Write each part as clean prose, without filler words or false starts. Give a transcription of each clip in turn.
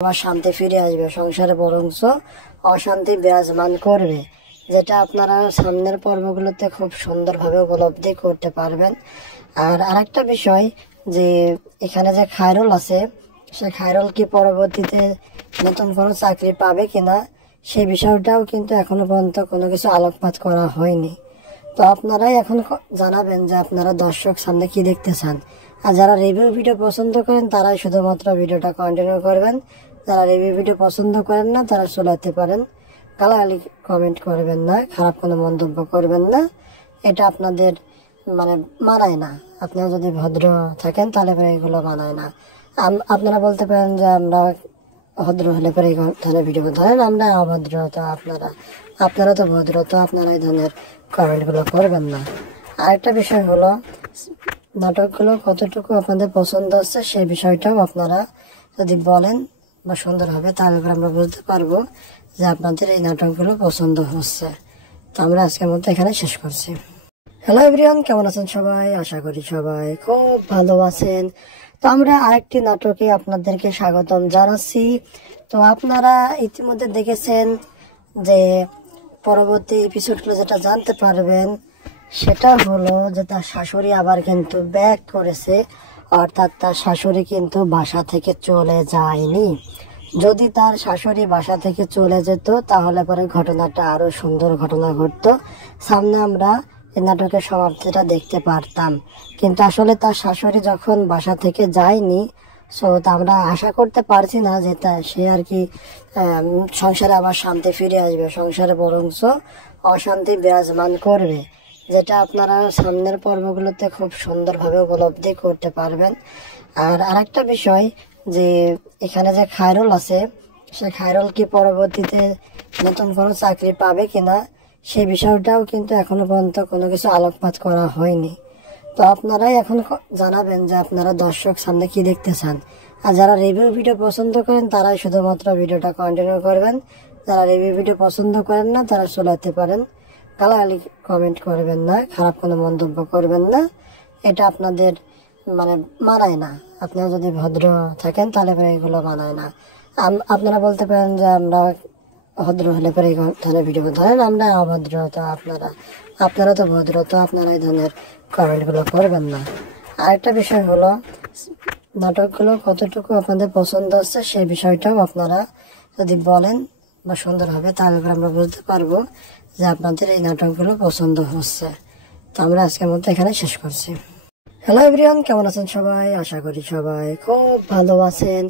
আবার শান্তি ফিরে আসবে সংসারে, বরঞ্চ অশান্তি বিরাজমান করবে, যেটা আপনারা সামনের পর্বগুলোতে খুব সুন্দরভাবে উপলব্ধি করতে পারবেন। আর আরেকটা বিষয় যে এখানে যে খায়রুল আছে, সে খায়রুল কি পরবর্তীতে নতুন কোনো চাকরি পাবে কিনা সেই বিষয়টাও কিন্তু এখনো পর্যন্ত কোনো কিছু আলোকপাত করা হয়নি। তো আপনারাই এখন জানাবেন যে আপনারা দর্শক সামনে কি দেখতে চান। আর যারা রিভিউ ভিডিও পছন্দ করেন তারাই শুধুমাত্র ভিডিওটা কন্টিনিউ করবেন, যারা রিভিউ ভিডিও পছন্দ করেন না তারা চলাতে পারেন। গালাগালি কমেন্ট করবেন না, খারাপ কোনো মন্তব্য করবেন না, এটা আপনাদের মানায় না। আপনারা যদি ভদ্র থাকেন তাহলে পরে এগুলো মানায় না। আপনারা বলতে পারেন যে আমরা ভদ্র হলে পরে এই ধরনের ভিডিও ধরেন, আমরা অভদ্র, তো আপনারা তো ভদ্র, তো আপনারা এই ধরনের কমেন্টগুলো করবেন না। আরেকটা বিষয় হলো, নাটকগুলো কতটুকু আপনাদের পছন্দ হচ্ছে সেই বিষয়টাও আপনারা যদি বলেন বা সুন্দর হবে, তাহলে আমরা বুঝতে পারবো যে আপনাদের এই নাটকগুলো পছন্দ হচ্ছে। তো আমরা আজকের মতো এখানে শেষ করছি। হ্যালো এভরিওয়ান, কেমন আছেন সবাই? আশা করি সবাই খুব ভালো আছেন। তো আমরা আরেকটি নাটকে আপনাদেরকে স্বাগতম জানাচ্ছি। তো আপনারা ইতিমধ্যে দেখেছেন যে পরবর্তী এপিসোডগুলো যেটা জানতে পারবেন সেটা হলো যে তার শাশুড়ি আবার কিন্তু ব্যাক করেছে, অর্থাৎ তার শাশুড়ি কিন্তু বাসা থেকে চলে যায়নি। যদি তার শাশুড়ি বাসা থেকে চলে যেত তাহলে পরে ঘটনাটা আরো সুন্দর ঘটনা ঘটতো, সামনে আমরা এই নাটকের সমাপ্তিটা দেখতে পারতাম। কিন্তু আসলে তার শাশুড়ি যখন বাসা থেকে যায়নি, সো আমরা আশা করতে পারছি না যে সে আর কি সংসারে আবার শান্তি ফিরে আসবে সংসারে, বরঞ্চ অশান্তি বিরাজমান করবে, যেটা আপনারা সামনের পর্বগুলোতে খুব সুন্দরভাবে উপলব্ধি করতে পারবেন। আর আরেকটা বিষয় যে এখানে যে খায়রুল আছে, সে খায়রুল কি পরবর্তীতে নতুন কোনো চাকরি পাবে কিনা সেই বিষয়টাও কিন্তু এখনো পর্যন্ত কোনো কিছু আলোকপাত করা হয়নি। তো আপনারাই এখন জানাবেন যে আপনারা দর্শক সামনে কি দেখতে চান। আর যারা রিভিউ ভিডিও পছন্দ করেন তারাই শুধুমাত্র ভিডিওটা কন্টিনিউ করবেন, যারা রিভিউ ভিডিও পছন্দ করেন না তারা চলাতে পারেন। গালাগালি কমেন্ট করবেন না, খারাপ কোনো মন্তব্য করবেন না, এটা আপনাদের মানায় না। আপনারা যদি ভদ্র থাকেন তাহলে পরে এগুলো মানায় না। আপনারা বলতে পারেন যে আমরা ভদ্র হলে পরে এই ধরনের ভিডিও ধরেন, আমরা অভদ্র, তো আপনারা তো ভদ্র, তো আপনারা এই ধরনের কমেন্টগুলো করবেন না। আরেকটা বিষয় হলো, নাটকগুলো কতটুকু আপনাদের পছন্দ হচ্ছে সেই বিষয়টাও আপনারা যদি বলেন বা সুন্দর হবে, তাহলে আমরা বুঝতে পারবো যে আপনাদের এই নাটকগুলো পছন্দ হচ্ছে। তো আমরা আজকের মতো এখানে শেষ করছি। হ্যালো এভরিওয়ান, কেমন আছেন সবাই? আশা করি সবাই খুব ভালো আছেন।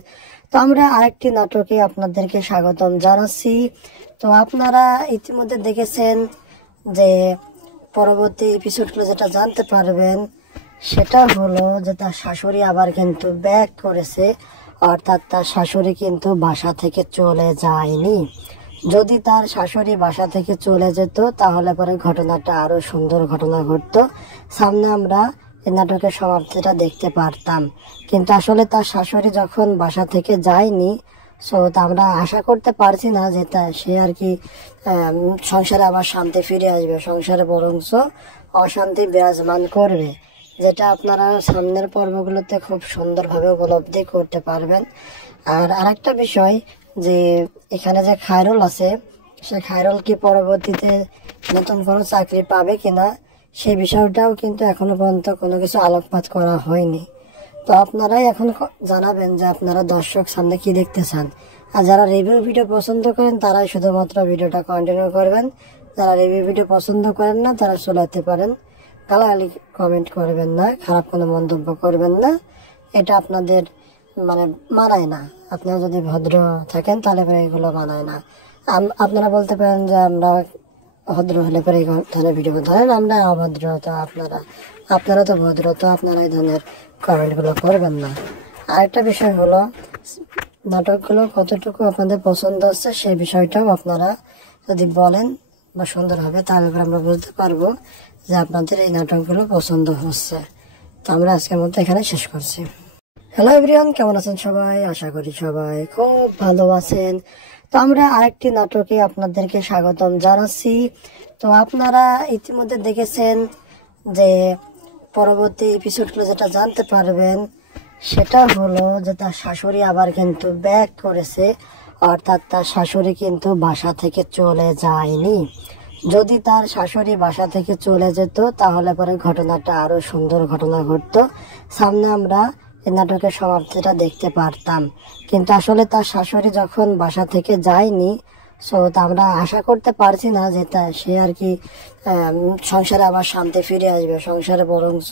তো আমরা আরেকটি নাটকে আপনাদেরকে স্বাগতম জানাচ্ছি। তো আপনারা ইতিমধ্যে দেখেছেন যে পরবর্তী এপিসোডগুলো যেটা জানতে পারবেন সেটা হলো যে তার শাশুড়ি আবার কিন্তু ব্যাক করেছে, অর্থাৎ তার শাশুড়ি কিন্তু বাসা থেকে চলে যায়নি। যদি তার শাশুড়ি বাসা থেকে চলে যেত তাহলে পরে ঘটনাটা আরো সুন্দর ঘটনা ঘটতো, সামনে আমরা এই নাটকের সমাপ্তিটা দেখতে পারতাম। কিন্তু আসলে তার শাশুড়ি যখন বাসা থেকে যায়নি, সো আমরা আশা করতে পারছি না যে সে আর কি সংসারে আবার শান্তি ফিরে আসবে সংসারে, বরঞ্চ অশান্তি বিরাজমান করবে, যেটা আপনারা সামনের পর্বগুলোতে খুব সুন্দরভাবে উপলব্ধি করতে পারবেন। আর আরেকটা বিষয় যে এখানে যে খায়রুল আছে, সে খায়রুল কি পরবর্তীতে নতুন কোনো চাকরি পাবে কিনা সেই বিষয়টাও কিন্তু এখনো পর্যন্ত কোনো কিছু আলোকপাত করা হয়নি। তো আপনারাই এখন জানাবেন যে আপনারা দর্শক সামনে কি দেখতে চান। আর যারা রিভিউ ভিডিও পছন্দ করেন তারাই শুধুমাত্র ভিডিওটা কন্টিনিউ করবেন, যারা রিভিউ ভিডিও পছন্দ করেন না তারা চলাতে পারেন। গালাগালি কমেন্ট করবেন না, খারাপ কোনো মন্তব্য করবেন না, এটা আপনাদের মানায় না। আপনারা যদি ভদ্র থাকেন তাহলে পরে এগুলো মানায় না। আপনারা বলতে পারেন যে আমরা ভদ্র হলে পরে এই ধরনের ভিডিও ধরেন, আমরা অভদ্র, তো আপনারা তো ভদ্র, তো আপনারা এই ধরনের কমেন্টগুলো করবেন না। আরেকটা বিষয় হলো, নাটকগুলো কতটুকু আপনাদের পছন্দ হচ্ছে সেই বিষয়টাও আপনারা যদি বলেন বা সুন্দর হবে, তাহলে আমরা বুঝতে পারবো যে আপনাদের এই নাটকগুলো পছন্দ হচ্ছে। তো আমরা আজকের মতো এখানে শেষ করছি। হ্যালো এভরিওয়ান, কেমন আছেন সবাই? আশা করি সবাই খুব ভালো আছেন। তো আমরা আরেকটি নাটকে আপনাদেরকে স্বাগতম জানাচ্ছি। তো আপনারা ইতিমধ্যে দেখেছেন যে পরবর্তী এপিসোডগুলো যেটা জানতে পারবেন সেটা হলো যে তার শাশুড়ি আবার কিন্তু ব্যাক করেছে, অর্থাৎ তার শাশুড়ি কিন্তু বাসা থেকে চলে যায়নি। যদি তার শাশুড়ি বাসা থেকে চলে যেত তাহলে পরে ঘটনাটা আরো সুন্দর ঘটনা ঘটতো, সামনে আমরা এই নাটকের সমাপ্তিটা দেখতে পারতাম। কিন্তু আসলে তার শাশুড়ি যখন বাসা থেকে যায়নি, সো আমরা আশা করতে পারছি না যে সে আর কি সংসারে আবার শান্তি ফিরে আসবে, সংসারে বরঞ্চ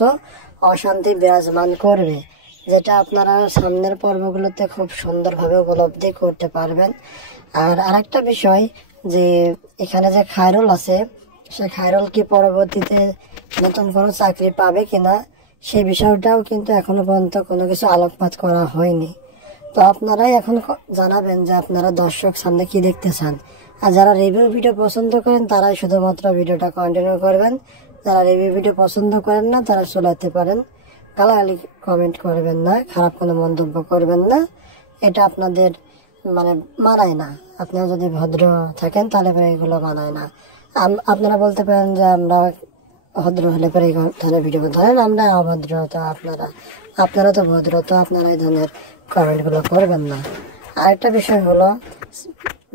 অশান্তি বিরাজমান করবে, যেটা আপনারা সামনের পর্বগুলোতে খুব সুন্দরভাবে উপলব্ধি করতে পারবেন। আর আরেকটা বিষয় যে এখানে যে খায়রুল আছে, সে খায়রুল কি পরবর্তীতে নতুন কোনো চাকরি পাবে কিনা সেই বিষয়টাও কিন্তু এখনো পর্যন্ত কোনো কিছু আলোকপাত করা হয়নি। তো আপনারাই এখন জানাবেন যে আপনারা দর্শক সামনে কি দেখতে চান। আর যারা রিভিউ ভিডিও পছন্দ করেন তারাই শুধুমাত্র ভিডিওটা কন্টিনিউ করবেন, যারা রিভিউ ভিডিও পছন্দ করেন না তারা চলাতে পারেন। গালাগালি কমেন্ট করবেন না, খারাপ কোনো মন্তব্য করবেন না, এটা আপনাদের মানে মানায় না। আপনারা যদি ভদ্র থাকেন তাহলে পরে এগুলো মানায় না। আপনারা বলতে পারেন যে আমরা ভদ্র হলে পরে এই ধরনের ভিডিও ধরেন, আমরা অভদ্র, তো আপনারা তো ভদ্র, তো আপনারা এই ধরনের কমেন্টগুলো করবেন না। আরেকটা বিষয় হলো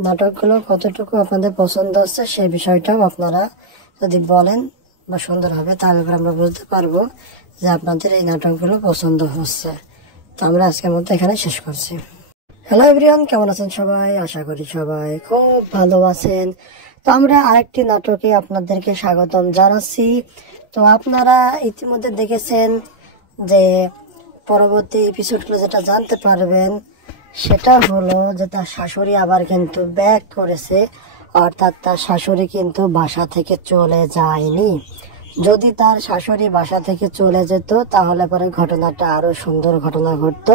নাটকগুলো কতটুকু আপনাদের পছন্দ হচ্ছে সেই বিষয়টাও আপনারা যদি বলেন বা সুন্দর হবে তাহলে আমরা বুঝতে পারবো যে আপনাদের এই নাটকগুলো পছন্দ হচ্ছে। তো আমরা আজকের মতো এখানে শেষ করছি। হ্যালো এভরিওয়ান, কেমন আছেন সবাই? আশা করি সবাই খুব ভালো আছেন। তো আমরা আরেকটি নাটকে আপনাদেরকে স্বাগতম জানাচ্ছি। তো আপনারা ইতিমধ্যে দেখেছেন যে পরবর্তী এপিসোডগুলো যেটা জানতে পারবেন সেটা হলো যে তার শাশুড়ি আবার কিন্তু ব্যাক করেছে, অর্থাৎ তার শাশুড়ি কিন্তু বাসা থেকে চলে যায়নি। যদি তার শাশুড়ি বাসা থেকে চলে যেত তাহলে পরে ঘটনাটা আরো সুন্দর ঘটনা ঘটতো,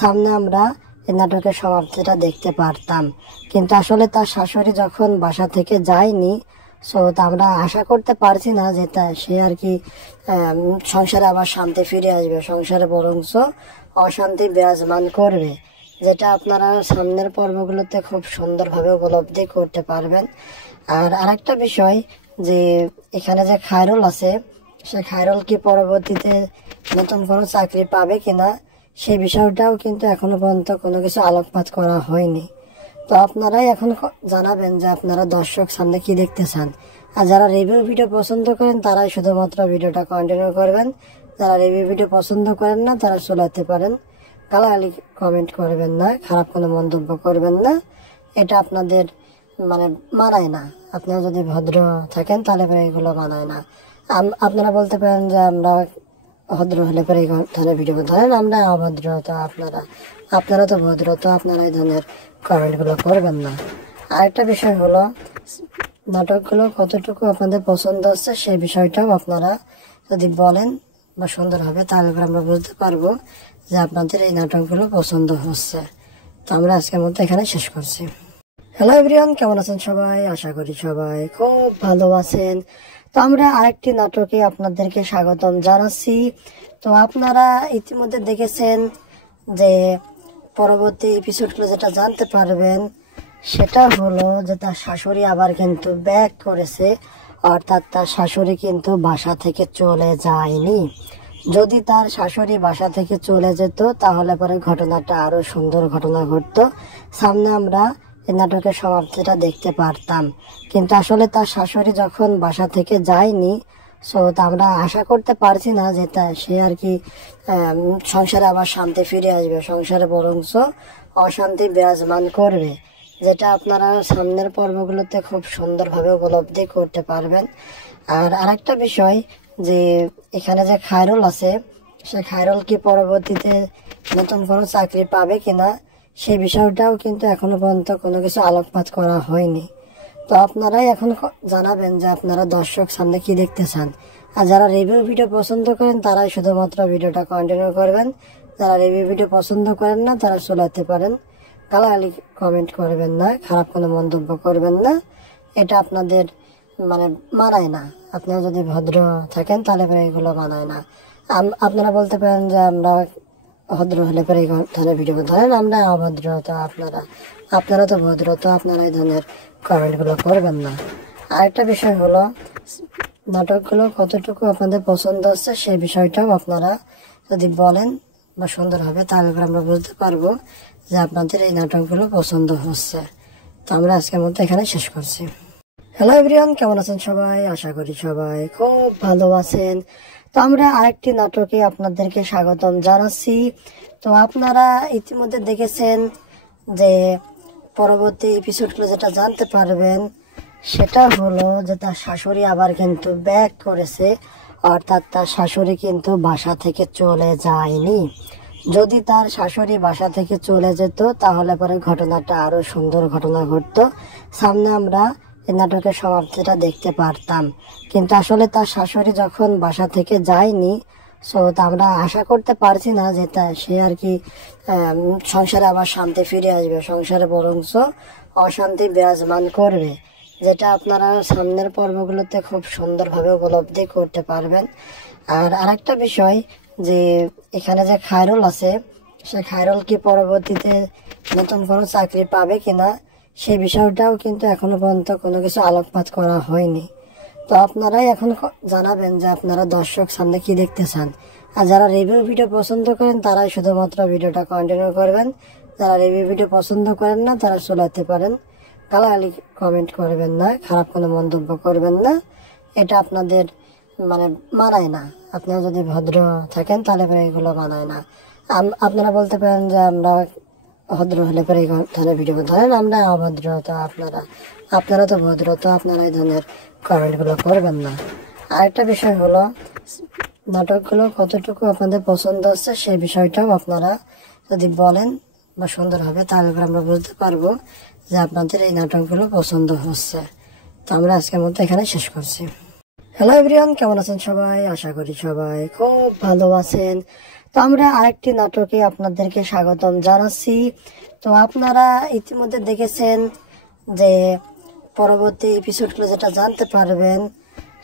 সামনে আমরা এই নাটকের সমাপ্তিটা দেখতে পারতাম। কিন্তু আসলে তার শাশুড়ি যখন বাসা থেকে যায়নি, সো আমরা আশা করতে পারছি না যে সে আর কি সংসারে আবার শান্তি ফিরে আসবে, সংসারে বরঞ্চ অশান্তি বিরাজমান করবে, যেটা আপনারা সামনের পর্বগুলোতে খুব সুন্দরভাবে উপলব্ধি করতে পারবেন। আর আরেকটা বিষয় যে এখানে যে খায়রুল আছে, সে খায়রুল কি পরবর্তীতে নতুন কোনো চাকরি পাবে কিনা সেই বিষয়টাও কিন্তু এখনো পর্যন্ত কোনো কিছু আলোকপাত করা হয়নি। তো আপনারাই এখন জানাবেন যে আপনারা দর্শক সামনে কি দেখতে চান। আর যারা রিভিউ ভিডিও পছন্দ করেন তারাই শুধুমাত্র ভিডিওটা কন্টিনিউ করবেন, যারা রিভিউ ভিডিও পছন্দ করেন না তারা চলাতে পারেন। গালাগালি কমেন্ট করবেন না, খারাপ কোনো মন্তব্য করবেন না, এটা আপনাদের মানে মানায় না। আপনারা যদি ভদ্র থাকেন তাহলে পরে এগুলো মানায় না। আপনারা বলতে পারেন যে আমরা ভদ্র হলে পরে এই ধরনের ভিডিও ধরেন, আমরা অভদ্র, তো আপনারা তো ভদ্র, তো আপনারা এই ধরনের কমেন্টগুলো করবেন না। আরেকটা বিষয় হলো নাটকগুলো কতটুকু আপনাদের পছন্দ হচ্ছে সেই বিষয়টাও আপনারা যদি বলেন বা সুন্দর হবে তাহলে আমরা বুঝতে পারবো যে আপনাদের এই নাটকগুলো পছন্দ হচ্ছে। তো আমরা আজকের মতো এখানে শেষ করছি। হ্যালো এভরিওয়ান, কেমন আছেন সবাই? আশা করি সবাই খুব ভালো আছেন। তো আমরা আরেকটি নাটকে আপনাদেরকে স্বাগতম জানাচ্ছি। তো আপনারা ইতিমধ্যে দেখেছেন যে পরবর্তী এপিসোডগুলো যেটা জানতে পারবেন সেটা হলো যে তার শাশুড়ি আবার কিন্তু ব্যাক করেছে, অর্থাৎ তার শাশুড়ি কিন্তু বাসা থেকে চলে যায়নি। যদি তার শাশুড়ি বাসা থেকে চলে যেত তাহলে পরে ঘটনাটা আরো সুন্দর ঘটনা ঘটতো, সামনে আমরা এই নাটকের সমাপ্তিটা দেখতে পারতাম। কিন্তু আসলে তার শাশুড়ি যখন বাসা থেকে যায়নি, সো আমরা আশা করতে পারছি না যে সে আর কি সংসারে আবার শান্তি ফিরে আসবে, সংসারে বরঞ্চ অশান্তি বিরাজমান করবে, যেটা আপনারা সামনের পর্বগুলোতে খুব সুন্দরভাবে উপলব্ধি করতে পারবেন। আর আরেকটা বিষয় যে এখানে যে খায়রুল আছে, সে খায়রুল কি পরবর্তীতে নতুন কোনো চাকরি পাবে কিনা সেই বিষয়টাও কিন্তু এখনো পর্যন্ত কোনো কিছু আলোকপাত করা হয়নি। তো আপনারাই এখন জানাবেন যে আপনারা দর্শক সামনে কি দেখতে চান। আর যারা রিভিউ ভিডিও পছন্দ করেন তারাই শুধুমাত্র ভিডিওটা কন্টিনিউ করবেন, যারা রিভিউ ভিডিও পছন্দ করেন না তারা চলাতে পারেন। গালাগালি কমেন্ট করবেন না, খারাপ কোনো মন্তব্য করবেন না, এটা আপনাদের মানে মানায় না। আপনারা যদি ভদ্র থাকেন তাহলে পরে এগুলো মানায় না। আপনারা বলতে পারেন যে আমরা ভদ্র হলে পরে এই ধরনের ভিডিও ধরেন, আমরা অভদ্র, তো আপনারা তো ভদ্র, তো আপনারা এই ধরনের কমেন্টগুলো করবেন না। আরেকটা বিষয় হলো নাটকগুলো কতটুকু আপনাদের পছন্দ হচ্ছে সেই বিষয়টাও আপনারা যদি বলেন বা সুন্দর হবে, তাহলে আমরা বুঝতে পারবো যে আপনাদের এই নাটকগুলো পছন্দ হচ্ছে। তো আমরা আজকের মতো এখানে শেষ করছি। হ্যালো এভরিওয়ান, কেমন আছেন সবাই? আশা করি সবাই খুব ভালো আছেন। তো আমরা আরেকটি নাটকে আপনাদেরকে স্বাগতম জানাচ্ছি। তো আপনারা ইতিমধ্যে দেখেছেন যে পরবর্তী এপিসোডগুলো যেটা জানতে পারবেন সেটা হলো যে তার শাশুড়ি আবার কিন্তু ব্যাক করেছে, অর্থাৎ তার শাশুড়ি কিন্তু বাসা থেকে চলে যায়নি। যদি তার শাশুড়ি বাসা থেকে চলে যেত তাহলে পরে ঘটনাটা আরো সুন্দর ঘটনা ঘটতো, সামনে আমরা এই নাটকের সমাপ্তিটা দেখতে পারতাম। কিন্তু আসলে তার শাশুড়ি যখন বাসা থেকে যায়নি, সো আমরা আশা করতে পারছি না যে সে আর কি সংসারে আবার শান্তি ফিরে আসবে, সংসারে বরঞ্চ অশান্তি বিরাজমান করবে, যেটা আপনারা সামনের পর্বগুলোতে খুব সুন্দরভাবে উপলব্ধি করতে পারবেন। আর আরেকটা বিষয় যে এখানে যে খায়রুল আছে, সে খায়রুল কি পরবর্তীতে নতুন কোনো চাকরি পাবে কিনা সেই বিষয়টাও কিন্তু এখনো পর্যন্ত কোনো কিছু আলোকপাত করা হয়নি। তো আপনারাই এখন জানাবেন যে আপনারা দর্শক সামনে কি দেখতে চান। আর যারা রিভিউ ভিডিও পছন্দ করেন তারাই শুধুমাত্র ভিডিওটা কন্টিনিউ করবেন, যারা রিভিউ ভিডিও পছন্দ করেন না তারা চলাতে পারেন। গালাগালি কমেন্ট করবেন না, খারাপ কোনো মন্তব্য করবেন না, এটা আপনাদের মানে মানায় না। আপনারা যদি ভদ্র থাকেন তাহলে পরে এগুলো মানায় না। আপনারা বলতে পারেন যে আমরা ভদ্র হলে পরে এই ধরনের ভিডিও ধরেন, আমরা অভদ্র, তো আপনারা তো ভদ্র, তো আপনারা এই ধরনের কমেন্টগুলো করবেন না। আরেকটা বিষয় হলো নাটকগুলো কতটুকু আপনাদের পছন্দ হচ্ছে সেই বিষয়টাও আপনারা যদি বলেন বা সুন্দর হবে, তাহলে আমরা বুঝতে পারবো যে আপনাদের এই নাটকগুলো পছন্দ হচ্ছে। তো আমরা আজকের মতো এখানে শেষ করছি। হ্যালো এভরিওয়ান, কেমন আছেন সবাই? আশা করি সবাই খুব ভালো আছেন। তো আমরা আরেকটি নাটকে আপনাদেরকে স্বাগতম জানাচ্ছি। তো আপনারা ইতিমধ্যে দেখেছেন যে পরবর্তী এপিসোডগুলো যেটা জানতে পারবেন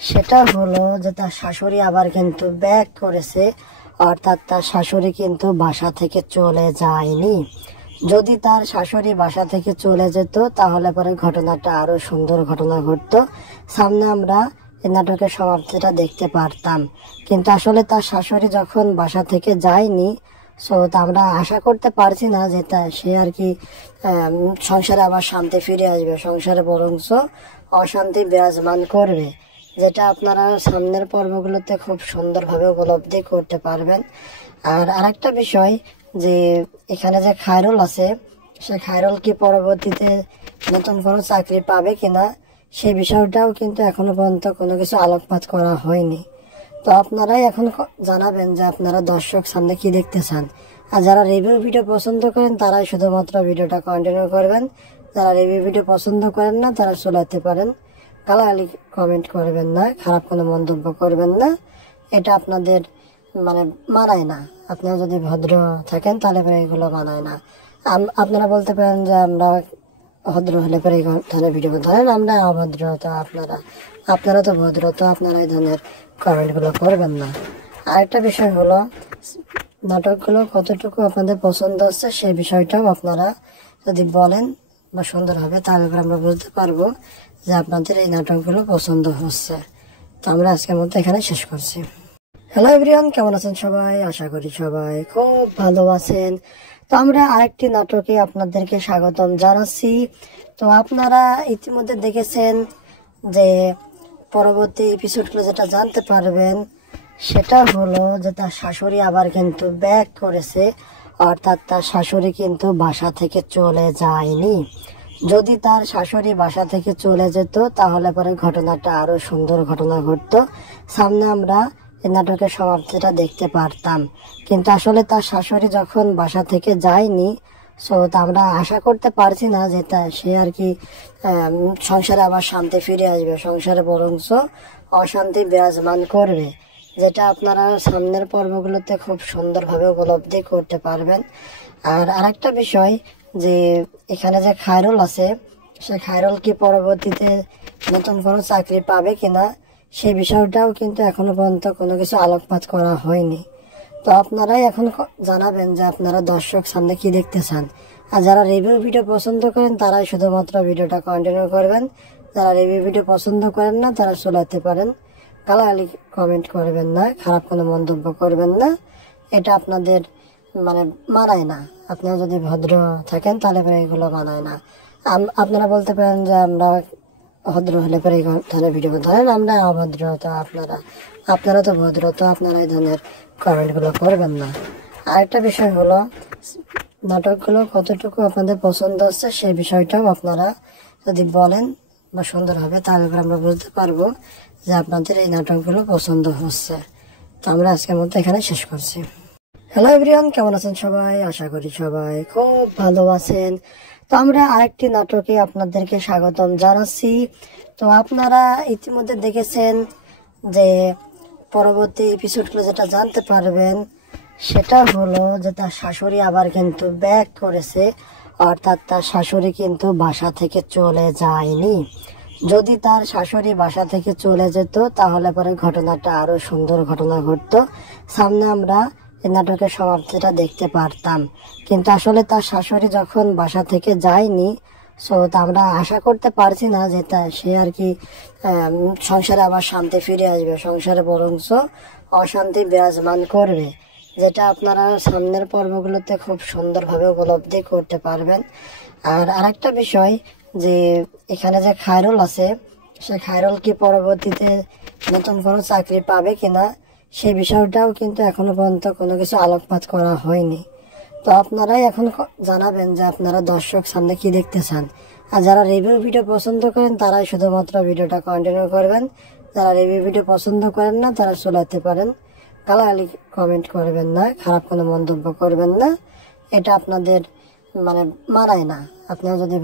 সেটা হলো যে তার শাশুড়ি আবার কিন্তু ব্যাক করেছে, অর্থাৎ তার শাশুড়ি কিন্তু বাসা থেকে চলে যায়নি। যদি তার শাশুড়ি বাসা থেকে চলে যেত তাহলে পরে ঘটনাটা আরো সুন্দর ঘটনা ঘটতো, সামনে আমরা এই নাটকের সমাপ্তিটা দেখতে পারতাম। কিন্তু আসলে তার শাশুড়ি যখন বাসা থেকে যায়নি, সো আমরা আশা করতে পারছি না যে সে আর কি সংসারে আবার শান্তি ফিরে আসবে, সংসারে বরঞ্চ অশান্তি বিরাজমান করবে, যেটা আপনারা সামনের পর্বগুলোতে খুব সুন্দরভাবে উপলব্ধি করতে পারবেন। আর আরেকটা বিষয় যে এখানে যে খায়রুল আছে, সে খায়রুল কি পরবর্তীতে নতুন কোনো চাকরি পাবে কিনা সেই বিষয়টাও কিন্তু এখনো পর্যন্ত কোনো কিছু আলোকপাত করা হয়নি। তো আপনারাই এখন জানাবেন যে আপনারা দর্শক সামনে কি দেখতে চান। আর যারা রিভিউ ভিডিও পছন্দ করেন তারাই শুধুমাত্র ভিডিওটা কন্টিনিউ করবেন, যারা রিভিউ ভিডিও পছন্দ করেন না তারা চলাতে পারেন। গালাগালি কমেন্ট করবেন না, খারাপ কোনো মন্তব্য করবেন না, এটা আপনাদের মানে মানায় না। আপনারা যদি ভদ্র থাকেন তাহলে পরে এগুলো মানায় না। আপনারা বলতে পারেন যে আমরা ভদ্র হলে পরে এই ধরনের ভিডিও ধরেন, আমরা অভদ্র, তো আপনারা তো ভদ্র, তো আপনারা এই ধরনের কমেন্টগুলো করবেন না। আরেকটা বিষয় হলো নাটকগুলো কতটুকু আপনাদের পছন্দ হচ্ছে সেই বিষয়টাও আপনারা যদি বলেন বা সুন্দর হবে, তাহলে আমরা বুঝতে পারবো যে আপনাদের এই নাটকগুলো পছন্দ হচ্ছে। তো আমরা আজকের মতো এখানে শেষ করছি। হ্যালো এভরিওয়ান, কেমন আছেন সবাই? আশা করি সবাই খুব ভালো আছেন। তো আমরা আরেকটি নাটকে আপনাদেরকে স্বাগতম জানাচ্ছি। তো আপনারা ইতিমধ্যে দেখেছেন যে পরবর্তী এপিসোডগুলো যেটা জানতে পারবেন সেটা হলো যে তার শাশুড়ি আবার কিন্তু ব্যাক করেছে, অর্থাৎ তার শাশুড়ি কিন্তু বাসা থেকে চলে যায়নি। যদি তার শাশুড়ি বাসা থেকে চলে যেত তাহলে পরে ঘটনাটা আরো সুন্দর ঘটনা ঘটতো, সামনে আমরা এই নাটকের সমাপ্তিটা দেখতে পারতাম। কিন্তু আসলে তার শাশুড়ি যখন বাসা থেকে যায়নি, সো আমরা আশা করতে পারছি না যে সে আর কি সংসারে আবার শান্তি ফিরে আসবে, সংসারে বরঞ্চ অশান্তি বিরাজমান করবে, যেটা আপনারা সামনের পর্বগুলোতে খুব সুন্দরভাবে উপলব্ধি করতে পারবেন। আর আরেকটা বিষয় যে এখানে যে খায়রুল আছে, সে খায়রুল কি পরবর্তীতে নতুন কোনো চাকরি পাবে কিনা সেই বিষয়টাও কিন্তু এখনো পর্যন্ত কোনো কিছু আলোকপাত করা হয়নি। তো আপনারাই এখন জানাবেন যে আপনারা দর্শক সামনে কি দেখতে চান। আর যারা রিভিউ ভিডিও পছন্দ করেন তারাই শুধুমাত্র ভিডিওটা কন্টিনিউ করবেন, যারা রিভিউ ভিডিও পছন্দ করেন না তারা চলাতে পারেন। গালাগালি কমেন্ট করবেন না, খারাপ কোনো মন্তব্য করবেন না, এটা আপনাদের মানে মানায় না। আপনারা যদি ভদ্র থাকেন তাহলে পরে এগুলো মানায় না। আপনারা বলতে পারেন যে আমরা ভদ্র হলে পরে এই ধরনের ভিডিও ধরেন, আমরা অভদ্র, তো আপনারা তো ভদ্র, তো আপনারা এই ধরনের কমেন্টগুলো করবেন না। আরেকটা বিষয় হলো, নাটকগুলো কতটুকু আপনাদের পছন্দ হচ্ছে সেই বিষয়টাও আপনারা যদি বলেন বা সুন্দর হবে, তাহলে আমরা বুঝতে পারবো যে আপনাদের এই নাটকগুলো পছন্দ হচ্ছে। তো আমরা আজকের মতো এখানে শেষ করছি। হ্যালো এভরিওয়ান, কেমন আছেন সবাই? আশা করি সবাই খুব ভালো আছেন। তো আমরা আরেকটি নাটকে আপনাদেরকে স্বাগতম জানাচ্ছি। তো আপনারা ইতিমধ্যে দেখেছেন যে পরবর্তী এপিসোডগুলো যেটা জানতে পারবেন সেটা হলো যে তার শাশুড়ি আবার কিন্তু ব্যাক করেছে, অর্থাৎ তার শাশুড়ি কিন্তু বাসা থেকে চলে যায়নি। যদি তার শাশুড়ি বাসা থেকে চলে যেত তাহলে পরে ঘটনাটা আরো সুন্দর ঘটনা ঘটতো, সামনে আমরা এই নাটকের সমাপ্তিটা দেখতে পারতাম। কিন্তু আসলে তার শাশুড়ি যখন বাসা থেকে যায়নি, সো আমরা আশা করতে পারছি না যে সে আর কি সংসারে আবার শান্তি ফিরে আসবে। সংসারে বরঞ্চ অশান্তি বিরাজমান করবে, যেটা আপনারা সামনের পর্বগুলোতে খুব সুন্দরভাবে উপলব্ধি করতে পারবেন। আর আরেকটা বিষয় যে এখানে যে খায়রুল আছে, সে খায়রুল কি পরবর্তীতে নতুন কোনো চাকরি পাবে কিনা সেই বিষয়টাও কিন্তু এখনো পর্যন্ত কোনো কিছু আলোকপাত করা হয়নি। তো আপনারাই এখন জানাবেন যে আপনারা দর্শক সামনে কি দেখতে চান। আর যারা রিভিউ ভিডিও পছন্দ করেন তারাই শুধুমাত্র ভিডিওটা কন্টিনিউ করবেন, যারা রিভিউ ভিডিও পছন্দ করেন না তারা চলাতে পারেন। গালাগালি কমেন্ট করবেন না, খারাপ কোনো মন্তব্য করবেন না, এটা আপনাদের মানায় না। আপনারা যদি